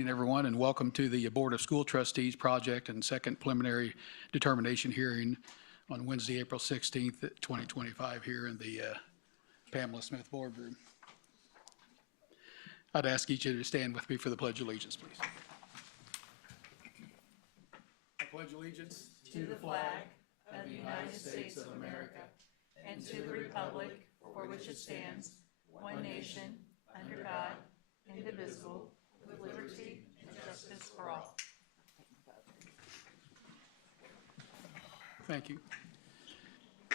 evening, everyone, and welcome to the Board of School Trustees project and second preliminary determination hearing on Wednesday, April 16th, 2025 here in the Pamela Smith Boardroom. I'd ask each of you to stand with me for the Pledge of Allegiance, please. I pledge allegiance to the flag of the United States of America and to the republic for which it stands, one nation, under God, indivisible, with liberty and justice for all. Thank you.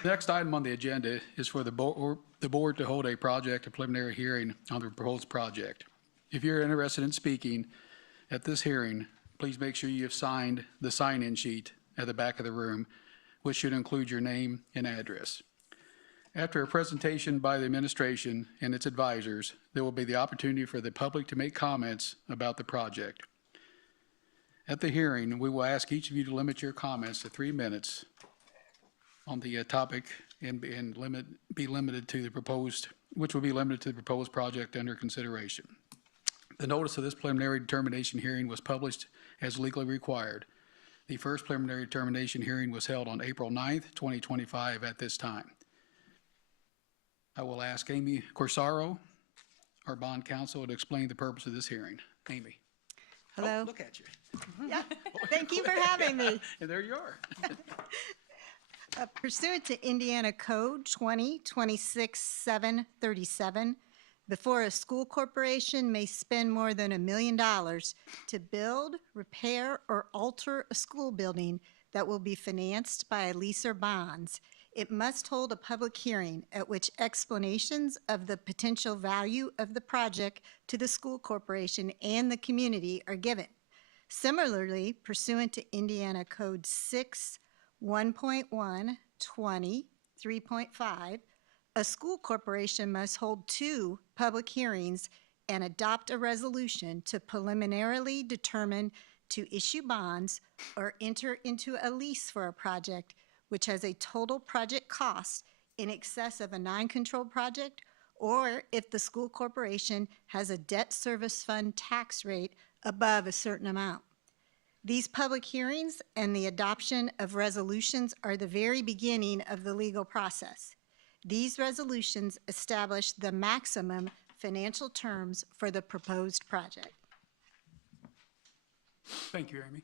The next item on the agenda is for the board to hold a preliminary hearing on the proposed project. If you're interested in speaking at this hearing, please make sure you have signed the sign-in sheet at the back of the room, which should include your name and address. After a presentation by the administration and its advisors, there will be the opportunity for the public to make comments about the project. At the hearing, we will ask each of you to limit your comments to 3 minutes on the topic and be limited to the proposed, which will be limited to the proposed project under consideration. The notice of this preliminary determination hearing was published as legally required. The first preliminary determination hearing was held on April 9th, 2025 at this time. I will ask Amy Corsaro, our bond counsel, to explain the purpose of this hearing. Amy. Hello. Oh, look at you. Yeah, thank you for having me. And there you are. Pursuant to Indiana Code 20-26-737, before a school corporation may spend more than $1 million to build, repair, or alter a school building that will be financed by a lease or bonds, it must hold a public hearing at which explanations of the potential value of the project to the school corporation and the community are given. Similarly, pursuant to Indiana Code 6-1.1-20-3.5, a school corporation must hold 2 public hearings and adopt a resolution to preliminarily determine to issue bonds or enter into a lease for a project which has a total project cost in excess of a non-controlled project, or if the school corporation has a debt service fund tax rate above a certain amount. These public hearings and the adoption of resolutions are the very beginning of the legal process. These resolutions establish the maximum financial terms for the proposed project. Thank you, Amy.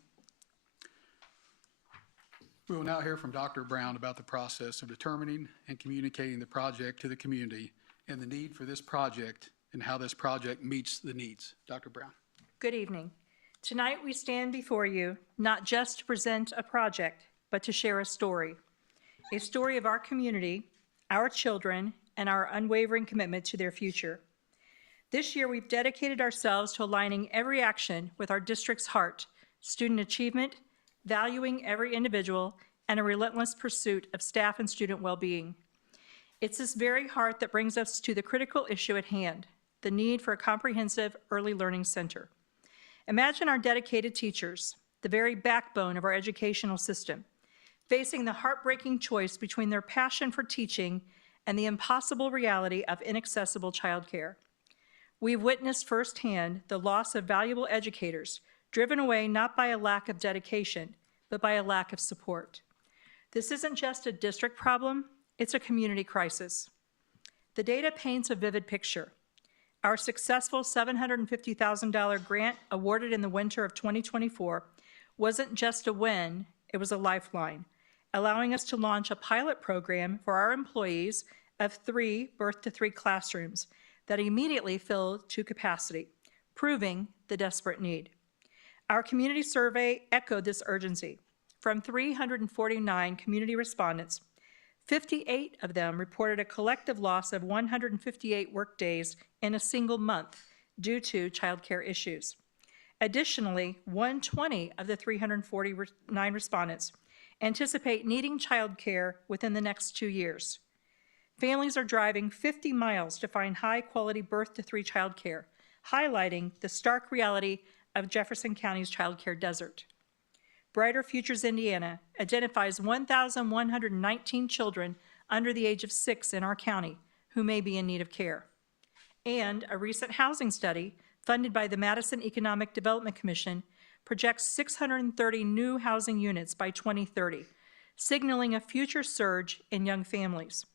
We will now hear from Dr. Brown about the process of determining and communicating the project to the community and the need for this project and how this project meets the needs. Dr. Brown. Good evening. Tonight we stand before you not just to present a project, but to share a story of our community, our children, and our unwavering commitment to their future. This year we've dedicated ourselves to aligning every action with our district's heart, student achievement, valuing every individual, and a relentless pursuit of staff and student well-being. It's this very heart that brings us to the critical issue at hand, the need for a comprehensive early learning center. Imagine our dedicated teachers, the very backbone of our educational system, facing the heartbreaking choice between their passion for teaching and the impossible reality of inaccessible childcare. We've witnessed firsthand the loss of valuable educators, driven away not by a lack of dedication, but by a lack of support. This isn't just a district problem, it's a community crisis. The data paints a vivid picture. Our successful $750,000 grant awarded in the winter of 2024 wasn't just a win, it was a lifeline, allowing us to launch a pilot program for our employees of 3 birth to 3 classrooms that immediately filled to capacity, proving the desperate need. Our community survey echoed this urgency. From 349 community respondents, 58 of them reported a collective loss of 158 workdays in a single month due to childcare issues. Additionally, 120 of the 349 respondents anticipate needing childcare within the next 2 years. Families are driving 50 miles to find high-quality birth to 3 childcare, highlighting the stark reality of Jefferson County's childcare desert. Brighter Futures Indiana identifies 1,119 children under the age of 6 in our county who may be in need of care. And a recent housing study funded by the Madison Economic Development Commission, projects 630 new housing units by 2030, signaling a future surge in young families.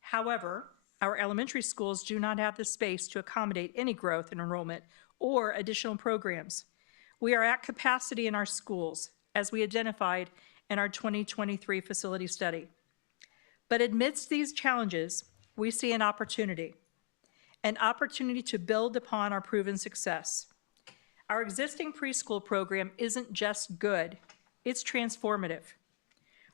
However, our elementary schools do not have the space to accommodate any growth in enrollment or additional programs. We are at capacity in our schools, as we identified in our 2023 facility study. But amidst these challenges, we see an opportunity to build upon our proven success. Our existing preschool program isn't just good, it's transformative,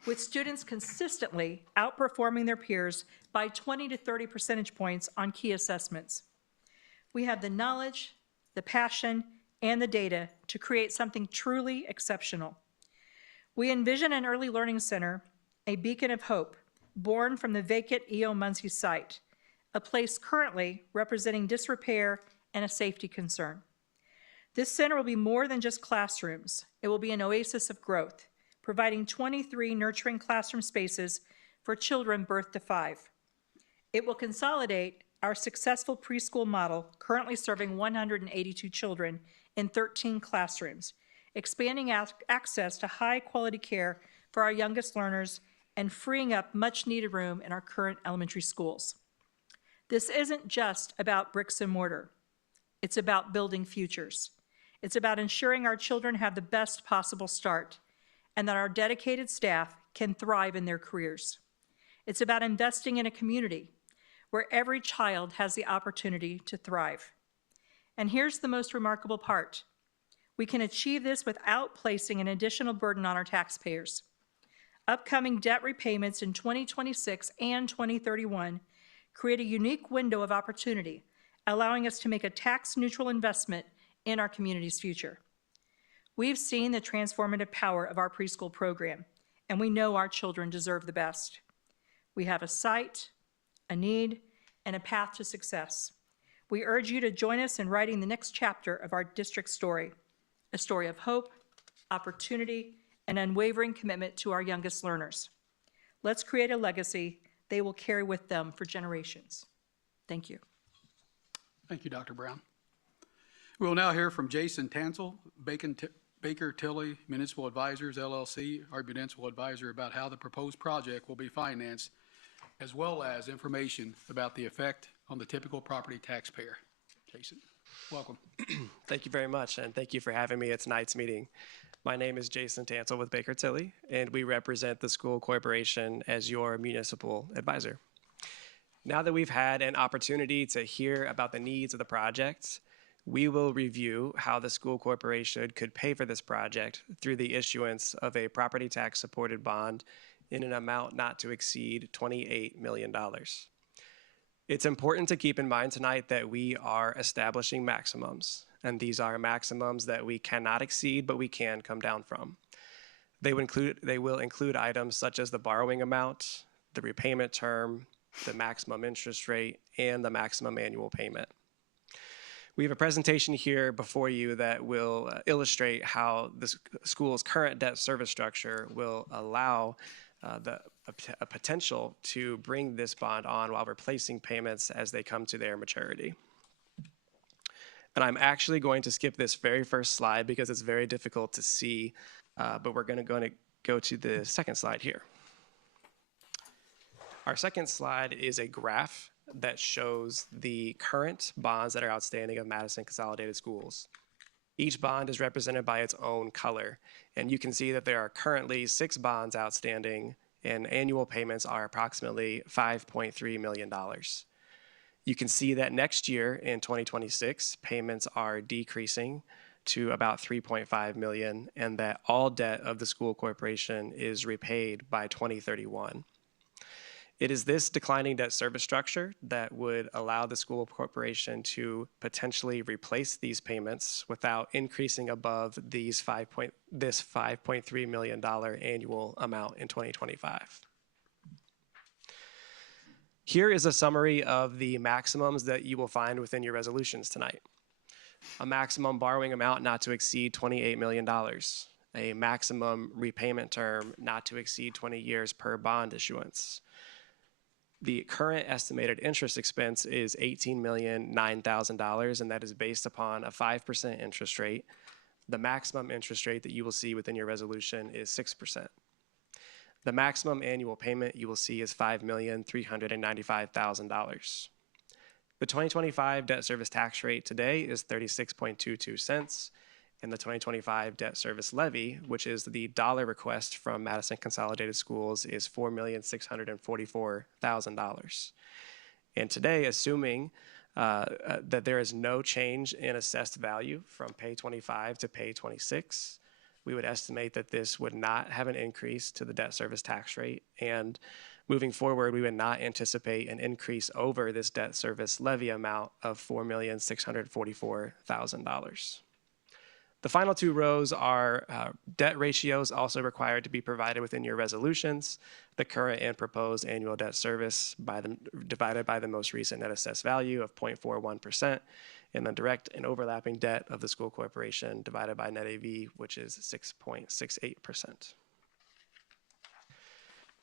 with students consistently outperforming their peers by 20 to 30 percentage points on key assessments. We have the knowledge, the passion, and the data to create something truly exceptional. We envision an early learning center, a beacon of hope, born from the vacant E.O. Muncie site, a place currently representing disrepair and a safety concern. This center will be more than just classrooms. It will be an oasis of growth, providing 23 nurturing classroom spaces for children birth to 5. It will consolidate our successful preschool model, currently serving 182 children in 13 classrooms, expanding access to high-quality care for our youngest learners and freeing up much-needed room in our current elementary schools. This isn't just about bricks and mortar. It's about building futures. It's about ensuring our children have the best possible start and that our dedicated staff can thrive in their careers. It's about investing in a community where every child has the opportunity to thrive. And here's the most remarkable part. We can achieve this without placing an additional burden on our taxpayers. Upcoming debt repayments in 2026 and 2031 create a unique window of opportunity, allowing us to make a tax-neutral investment in our community's future. We've seen the transformative power of our preschool program, and we know our children deserve the best. We have a site, a need, and a path to success. We urge you to join us in writing the next chapter of our district story, a story of hope, opportunity, and unwavering commitment to our youngest learners. Let's create a legacy they will carry with them for generations. Thank you. Thank you, Dr. Brown. We will now hear from Jason Tansel, Baker Tilly Municipal Advisors, LLC, our municipal advisor, about how the proposed project will be financed, as well as information about the effect on the typical property taxpayer. Jason, welcome. Thank you very much, and thank you for having me at tonight's meeting. My name is Jason Tansel with Baker Tilly, and we represent the school corporation as your municipal advisor. Now that we've had an opportunity to hear about the needs of the project, we will review how the school corporation could pay for this project through the issuance of a property tax supported bond in an amount not to exceed $28 million. It's important to keep in mind tonight that we are establishing maximums, and these are maximums that we cannot exceed, but we can come down from. They will include items such as the borrowing amount, the repayment term, the maximum interest rate, and the maximum annual payment. We have a presentation here before you that will illustrate how the school's current debt service structure will allow a potential to bring this bond on while replacing payments as they come to their maturity. And I'm actually going to skip this very first slide because it's very difficult to see, but we're going to go to the second slide here. Our second slide is a graph that shows the current bonds that are outstanding of Madison Consolidated Schools. Each bond is represented by its own color, and you can see that there are currently 6 bonds outstanding, and annual payments are approximately $5.3 million. You can see that next year in 2026, payments are decreasing to about $3.5 million, and that all debt of the school corporation is repaid by 2031. It is this declining debt service structure that would allow the school corporation to potentially replace these payments without increasing above this $5.3 million annual amount in 2025. Here is a summary of the maximums that you will find within your resolutions tonight. A maximum borrowing amount not to exceed $28 million. A maximum repayment term not to exceed 20 years per bond issuance. The current estimated interest expense is $18,009,000, and that is based upon a 5% interest rate. The maximum interest rate that you will see within your resolution is 6%. The maximum annual payment you will see is $5,395,000. The 2025 debt service tax rate today is 36.22 cents, and the 2025 debt service levy, which is the dollar request from Madison Consolidated Schools, is $4,644,000. And today, assuming that there is no change in assessed value from pay 25 to pay 26, we would estimate that this would not have an increase to the debt service tax rate. And moving forward, we would not anticipate an increase over this debt service levy amount of $4,644,000. The final two rows are debt ratios also required to be provided within your resolutions. The current and proposed annual debt service divided by the most recent net assessed value of 0.41%, and the direct and overlapping debt of the school corporation divided by net AV, which is 6.68%.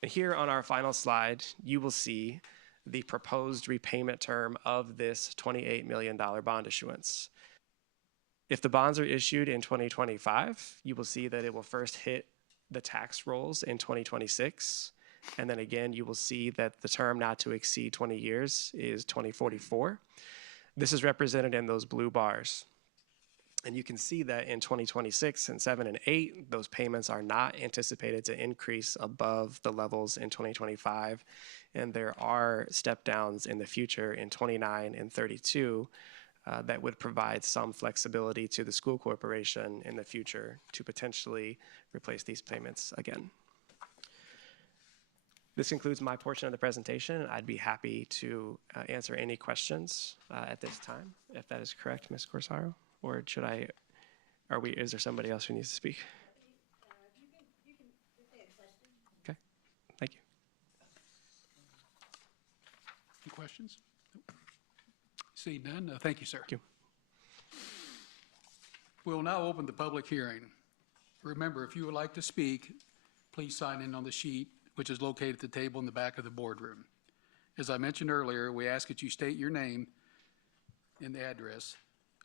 And here on our final slide, you will see the proposed repayment term of this $28 million bond issuance. If the bonds are issued in 2025, you will see that it will first hit the tax rolls in 2026. And then again, you will see that the term not to exceed 20 years is 2044. This is represented in those blue bars. And you can see that in 2026 and 7 and 8, those payments are not anticipated to increase above the levels in 2025. And there are step downs in the future in 29 and 32 that would provide some flexibility to the school corporation in the future to potentially replace these payments again. This concludes my portion of the presentation. I'd be happy to answer any questions at this time, if that is correct, Ms. Corsaro, or is there somebody else who needs to speak? Okay, thank you. Any questions? See none. Thank you, sir. Thank you. We'll now open the public hearing. Remember, if you would like to speak, please sign in on the sheet, which is located at the table in the back of the boardroom. As I mentioned earlier, we ask that you state your name and the address.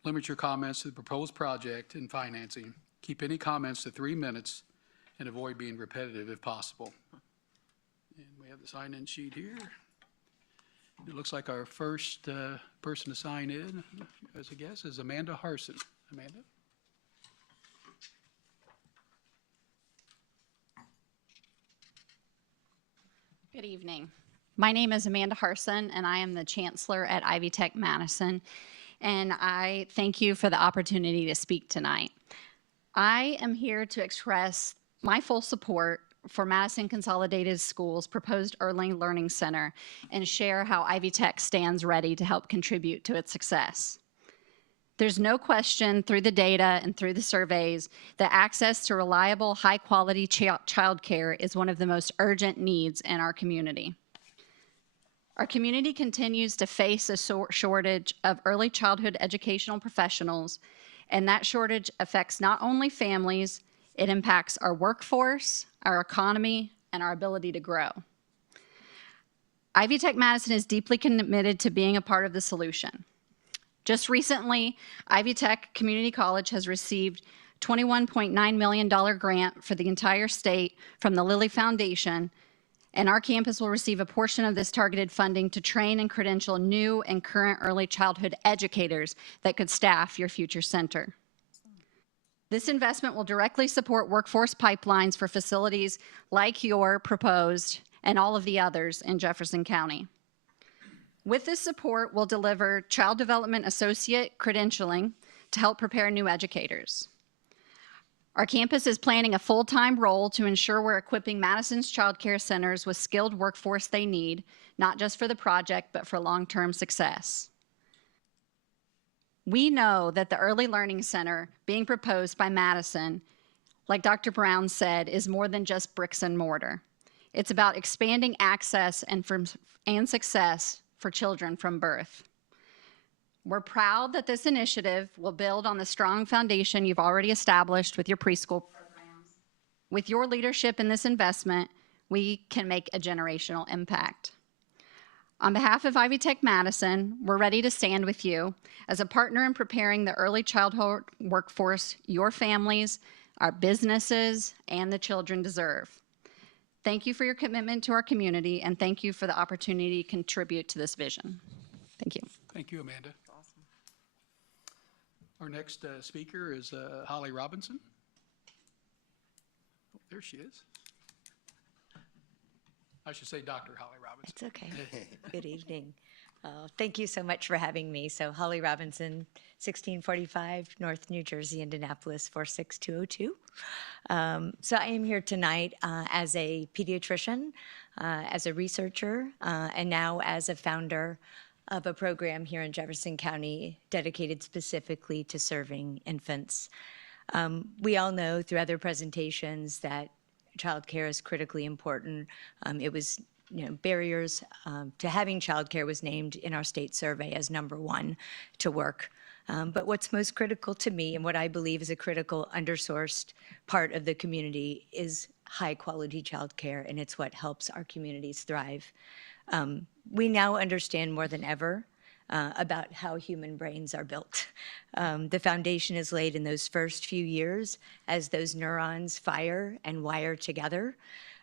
Limit your comments to the proposed project and financing. Keep any comments to 3 minutes and avoid being repetitive if possible. And we have the sign-in sheet here. It looks like our first person to sign in, as a guest, is Amanda Harson. Amanda? Good evening. My name is Amanda Harson, and I am the Chancellor at Ivy Tech Madison, and I thank you for the opportunity to speak tonight. I am here to express my full support for Madison Consolidated Schools' proposed Early Learning Center and share how Ivy Tech stands ready to help contribute to its success. There's no question through the data and through the surveys that access to reliable, high-quality childcare is one of the most urgent needs in our community. Our community continues to face a shortage of early childhood educational professionals, and that shortage affects not only families, it impacts our workforce, our economy, and our ability to grow. Ivy Tech Madison is deeply committed to being a part of the solution. Just recently, Ivy Tech Community College has received a $21.9 million grant for the entire state from the Lilly Foundation, and our campus will receive a portion of this targeted funding to train and credential new and current early childhood educators that could staff your future center. This investment will directly support workforce pipelines for facilities like your proposed and all of the others in Jefferson County. With this support, we'll deliver child development associate credentialing to help prepare new educators. Our campus is planning a full-time role to ensure we're equipping Madison's child care centers with skilled workforce they need, not just for the project, but for long-term success. We know that the Early Learning Center being proposed by Madison, like Dr. Brown said, is more than just bricks and mortar. It's about expanding access and success for children from birth. We're proud that this initiative will build on the strong foundation you've already established with your preschool programs. With your leadership in this investment, we can make a generational impact. On behalf of Ivy Tech Madison, we're ready to stand with you as a partner in preparing the early childhood workforce your families, our businesses, and the children deserve. Thank you for your commitment to our community, and thank you for the opportunity to contribute to this vision. Thank you. Thank you, Amanda. Our next speaker is Holly Robinson. Oh, there she is. I should say Dr. Holly Robinson. It's okay. Good evening. Thank you so much for having me. So Holly Robinson, 1645 North New Jersey, Indianapolis, 46202. So I am here tonight as a pediatrician, as a researcher, and now as a founder of a program here in Jefferson County dedicated specifically to serving infants. We all know through other presentations that childcare is critically important. It was, barriers to having childcare was named in our state survey as #1 to work. But what's most critical to me, and what I believe is a critical undersourced part of the community, is high quality childcare, and it's what helps our communities thrive. We now understand more than ever about how human brains are built. The foundation is laid in those first few years as those neurons fire and wire together.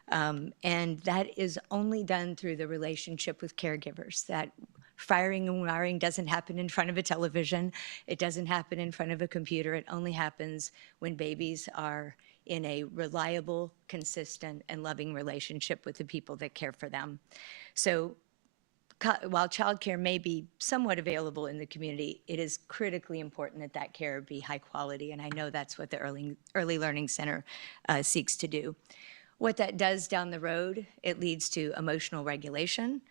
And that is only done through the relationship with caregivers. That firing and wiring doesn't happen in front of a television. It doesn't happen in front of a computer. It only happens when babies are in a reliable, consistent, and loving relationship with the people that care for them. So while childcare may be somewhat available in the community, it is critically important that that care be high quality, and I know that's what the Early Learning Center seeks to do. What that does down the road, it leads to emotional regulation,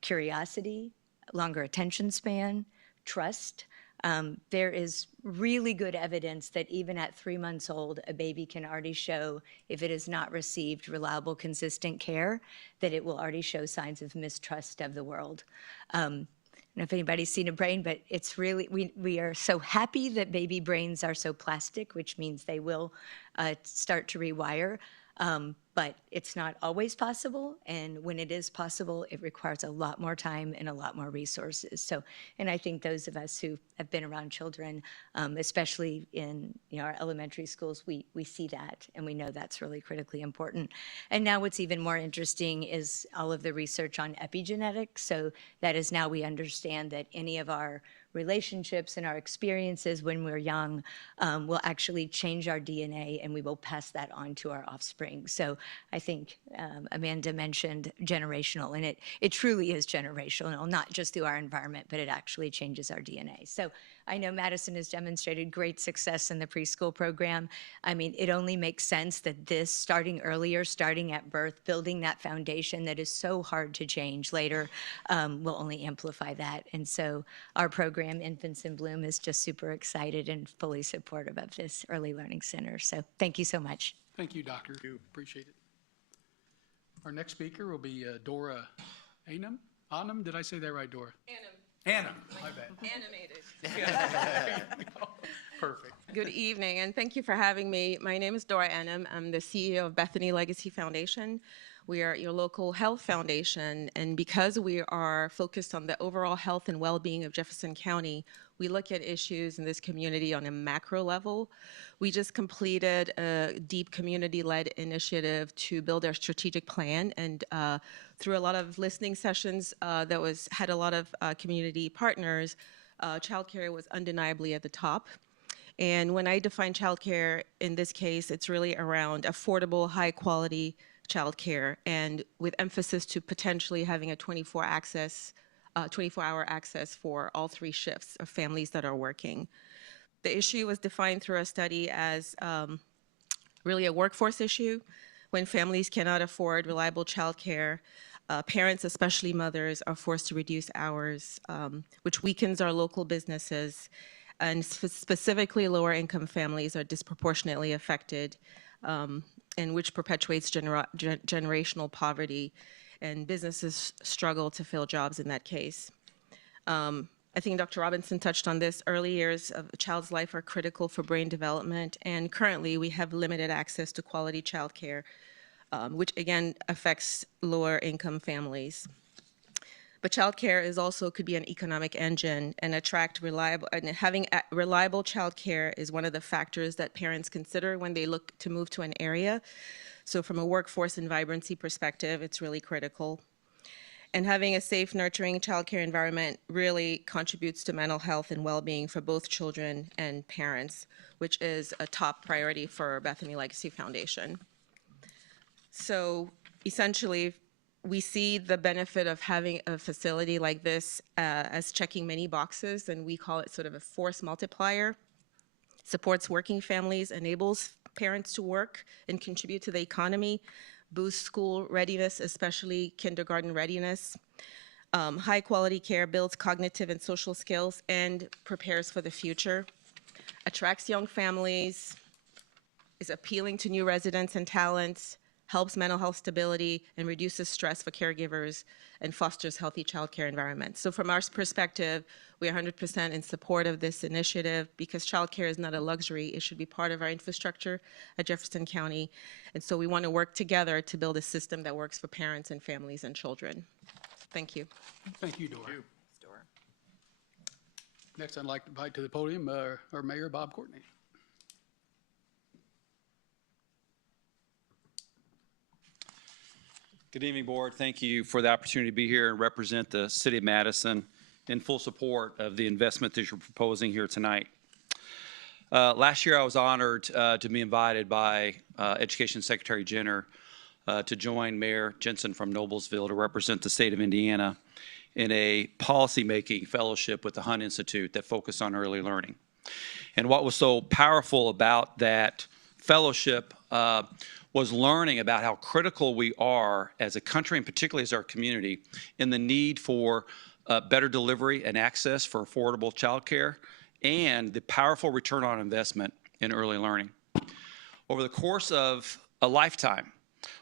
curiosity, longer attention span, trust. There is really good evidence that even at 3 months old, a baby can already show, if it has not received reliable, consistent care, that it will already show signs of mistrust of the world. I don't know if anybody's seen a brain, but it's really, we are so happy that baby brains are so plastic, which means they will start to rewire. But it's not always possible, and when it is possible, it requires a lot more time and a lot more resources. So, and I think those of us who have been around children, especially in our elementary schools, we see that, and we know that's really critically important. And now what's even more interesting is all of the research on epigenetics. So that is now we understand that any of our relationships and our experiences when we're young will actually change our DNA, and we will pass that on to our offspring. So I think Amanda mentioned generational, and it truly is generational, not just through our environment, but it actually changes our DNA. So I know Madison has demonstrated great success in the preschool program. I mean, it only makes sense that this, starting earlier, starting at birth, building that foundation that is so hard to change later, will only amplify that. And so our program, Infants in Bloom, is just super excited and fully supportive of this Early Learning Center. So thank you so much. Thank you, Doctor. Appreciate it. Our next speaker will be Dora Anum. Anum, did I say that right, Dora? Anum, my bad. Animated. Perfect. Good evening, and thank you for having me. My name is Dora Anum. I'm the CEO of Bethany Legacy Foundation. We are your local health foundation, and because we are focused on the overall health and well-being of Jefferson County, we look at issues in this community on a macro level. We just completed a deep community-led initiative to build our strategic plan, and through a lot of listening sessions that had a lot of community partners, childcare was undeniably at the top. And when I define childcare, in this case, it's really around affordable, high-quality childcare, and with emphasis to potentially having a 24-hour access for all 3 shifts of families that are working. The issue was defined through a study as really a workforce issue. When families cannot afford reliable childcare, parents, especially mothers, are forced to reduce hours, which weakens our local businesses, and specifically lower income families are disproportionately affected, and which perpetuates generational poverty, and businesses struggle to fill jobs in that case. I think Dr. Robinson touched on this. Early years of a child's life are critical for brain development, and currently we have limited access to quality childcare, which again affects lower income families. But childcare is also could be an economic engine and attract reliable, and having reliable childcare is one of the factors that parents consider when they look to move to an area. So from a workforce and vibrancy perspective, it's really critical. And having a safe, nurturing childcare environment really contributes to mental health and well-being for both children and parents, which is a top priority for Bethany Legacy Foundation. So essentially, we see the benefit of having a facility like this as checking many boxes, and we call it sort of a force multiplier. Supports working families, enables parents to work and contribute to the economy, boosts school readiness, especially kindergarten readiness. High quality care builds cognitive and social skills and prepares for the future. Attracts young families, is appealing to new residents and talents, helps mental health stability, and reduces stress for caregivers, and fosters healthy childcare environments. So from our perspective, we are 100% in support of this initiative because childcare is not a luxury. It should be part of our infrastructure at Jefferson County. And so we want to work together to build a system that works for parents and families and children. Thank you. Thank you, Dora. Next, I'd like to invite to the podium our Mayor, Bob Courtney. Good evening, Board. Thank you for the opportunity to be here and represent the City of Madison in full support of the investment that you're proposing here tonight. Last year, I was honored to be invited by Education Secretary Jenner to join Mayor Jensen from Noblesville to represent the state of Indiana in a policymaking fellowship with the Hunt Institute that focused on early learning. And what was so powerful about that fellowship was learning about how critical we are as a country, and particularly as our community, in the need for better delivery and access for affordable childcare, and the powerful return on investment in early learning. Over the course of a lifetime,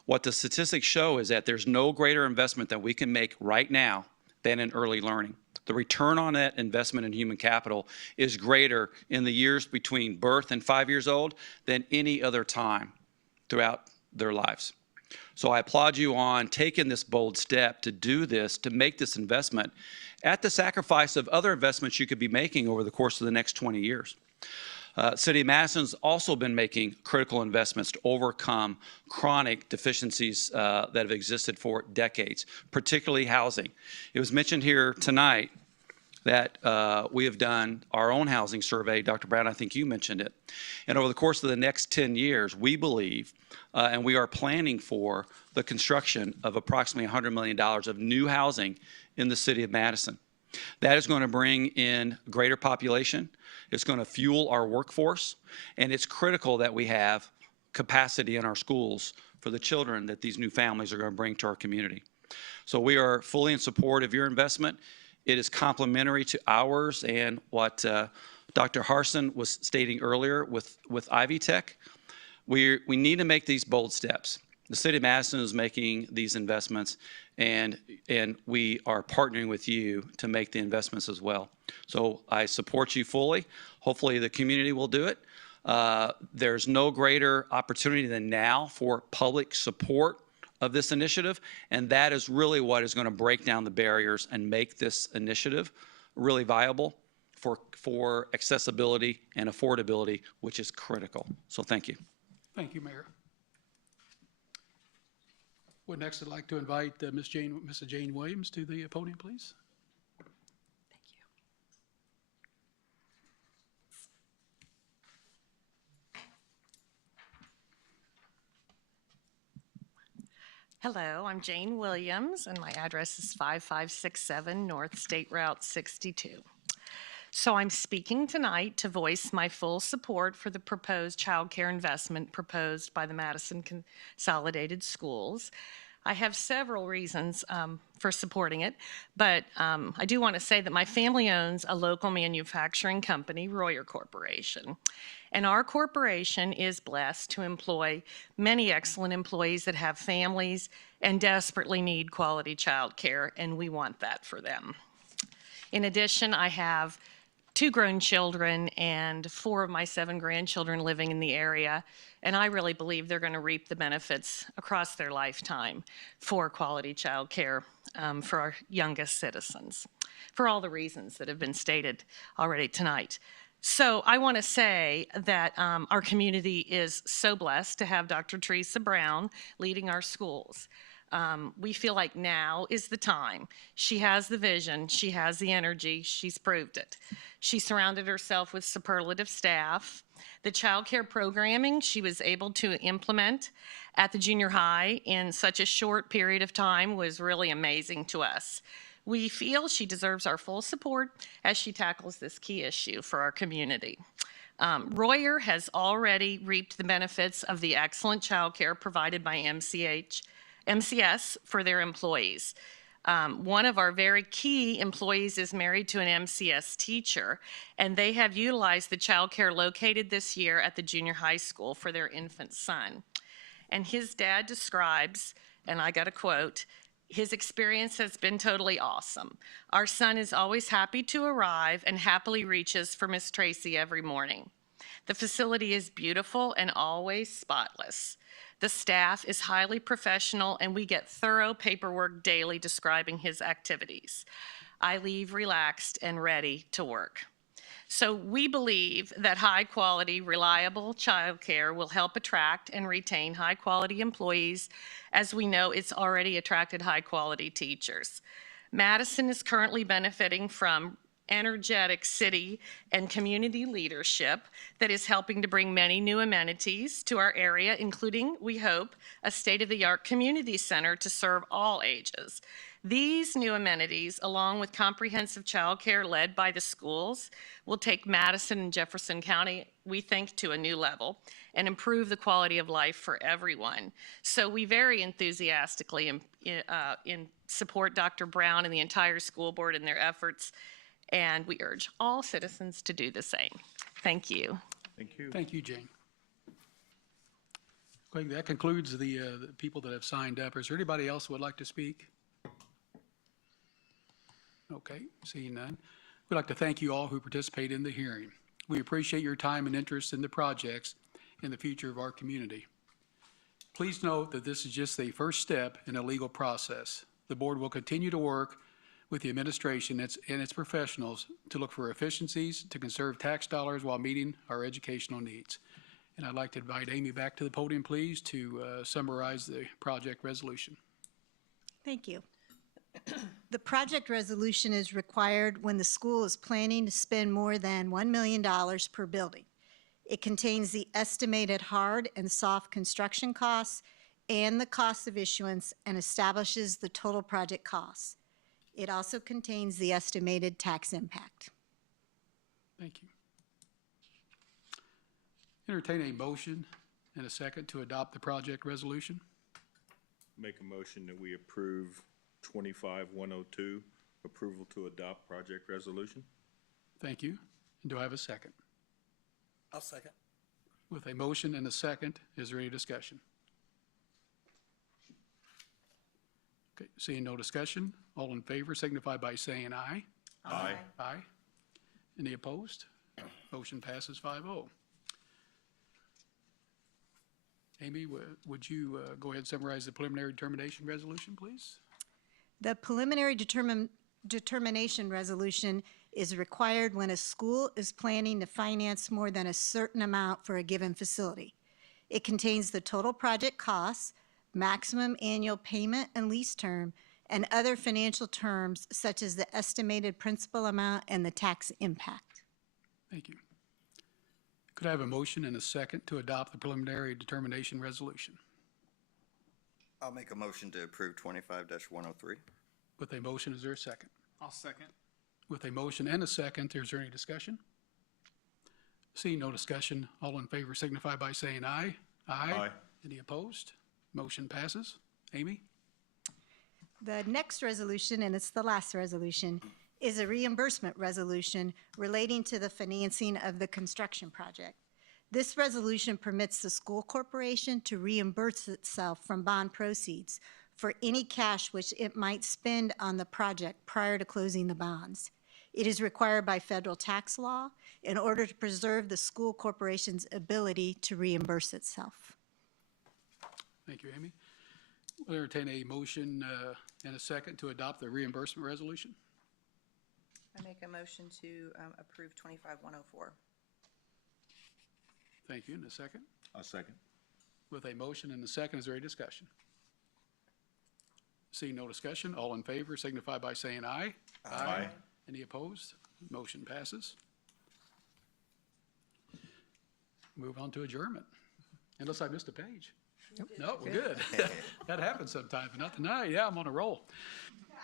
what the statistics show is that there's no greater investment that we can make right now than in early learning. The return on that investment in human capital is greater in the years between birth and 5 years old than any other time throughout their lives. So I applaud you on taking this bold step to do this, to make this investment at the sacrifice of other investments you could be making over the course of the next 20 years. City of Madison's also been making critical investments to overcome chronic deficiencies that have existed for decades, particularly housing. It was mentioned here tonight that we have done our own housing survey. Dr. Brown, I think you mentioned it. And over the course of the next 10 years, we believe, and we are planning for the construction of approximately $100 million of new housing in the city of Madison. That is going to bring in greater population. It's going to fuel our workforce, and it's critical that we have capacity in our schools for the children that these new families are going to bring to our community. So we are fully in support of your investment. It is complementary to ours and what Dr. Harson was stating earlier with Ivy Tech. We need to make these bold steps. The city of Madison is making these investments, and we are partnering with you to make the investments as well. So I support you fully. Hopefully the community will do it. There's no greater opportunity than now for public support of this initiative, and that is really what is going to break down the barriers and make this initiative really viable for accessibility and affordability, which is critical. So thank you. Thank you, Mayor. Well, next, I'd like to invite Mrs. Jane Williams to the podium, please. Hello, I'm Jane Williams, and my address is 5567 North State Route 62. So I'm speaking tonight to voice my full support for the proposed child care investment proposed by the Madison Consolidated Schools. I have several reasons for supporting it, but I do want to say that my family owns a local manufacturing company, Royer Corporation. And our corporation is blessed to employ many excellent employees that have families and desperately need quality child care, and we want that for them. In addition, I have 2 grown children and 4 of my 7 grandchildren living in the area, and I really believe they're going to reap the benefits across their lifetime for quality child care for our youngest citizens, for all the reasons that have been stated already tonight. So I want to say that our community is so blessed to have Dr. Teresa Brown leading our schools. We feel like now is the time. She has the vision, she has the energy, she's proved it. She surrounded herself with superlative staff. The child care programming she was able to implement at the junior high in such a short period of time was really amazing to us. We feel she deserves our full support as she tackles this key issue for our community. Royer has already reaped the benefits of the excellent child care provided by MCS for their employees. One of our very key employees is married to an MCS teacher, and they have utilized the child care located this year at the junior high school for their infant son. And his dad describes, and I got a quote, his experience has been totally awesome. Our son is always happy to arrive and happily reaches for Miss Tracy every morning. The facility is beautiful and always spotless. The staff is highly professional and we get thorough paperwork daily describing his activities. I leave relaxed and ready to work. So we believe that high quality, reliable childcare will help attract and retain high quality employees, as we know it's already attracted high quality teachers. Madison is currently benefiting from energetic city and community leadership that is helping to bring many new amenities to our area, including, we hope, a state-of-the-art community center to serve all ages. These new amenities, along with comprehensive child care led by the schools, will take Madison and Jefferson County, we think, to a new level and improve the quality of life for everyone. So we very enthusiastically support Dr. Brown and the entire school board in their efforts, and we urge all citizens to do the same. Thank you. Thank you. Thank you, Jane. Okay, that concludes the people that have signed up. Is there anybody else who would like to speak? Okay, seeing none. We'd like to thank you all who participated in the hearing. We appreciate your time and interest in the projects and the future of our community. Please note that this is just the first step in a legal process. The board will continue to work with the administration and its professionals to look for efficiencies, to conserve tax dollars while meeting our educational needs. And I'd like to invite Amy back to the podium, please, to summarize the project resolution. Thank you. The project resolution is required when the school is planning to spend more than $1 million per building. It contains the estimated hard and soft construction costs and the cost of issuance and establishes the total project costs. It also contains the estimated tax impact. Thank you. Entertain a motion and a second to adopt the project resolution. Make a motion that we approve 25102, approval to adopt project resolution. Thank you. And do I have a second? I'll second. With a motion and a second, is there any discussion? Okay, seeing no discussion, all in favor signify by saying aye. Aye. Aye. Any opposed? Motion passes 5-0. Amy, would you go ahead and summarize the preliminary determination resolution, please? The preliminary determination resolution is required when a school is planning to finance more than a certain amount for a given facility. It contains the total project costs, maximum annual payment and lease term, and other financial terms such as the estimated principal amount and the tax impact. Thank you. Could I have a motion and a second to adopt the preliminary determination resolution? I'll make a motion to approve 25-103. With a motion, is there a second? I'll second. With a motion and a second, is there any discussion? Seeing no discussion, all in favor signify by saying aye. Aye. Any opposed? Motion passes. Amy? The next resolution, and it's the last resolution, is a reimbursement resolution relating to the financing of the construction project. This resolution permits the school corporation to reimburse itself from bond proceeds for any cash which it might spend on the project prior to closing the bonds. It is required by federal tax law in order to preserve the school corporation's ability to reimburse itself. Thank you, Amy. We'll entertain a motion and a second to adopt the reimbursement resolution. I make a motion to approve 25104. Thank you. And a second? I'll second. With a motion and a second, is there any discussion? Seeing no discussion, all in favor signify by saying aye. Aye. Any opposed? Motion passes. Move on to adjournment, unless I missed a page. No, we're good. That happens sometime, but not tonight. Yeah, I'm on a roll.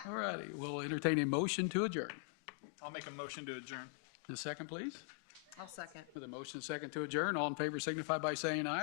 All righty, we'll entertain a motion to adjourn. I'll make a motion to adjourn. A second, please. I'll second. With a motion and second to adjourn, all in favor signify by saying aye.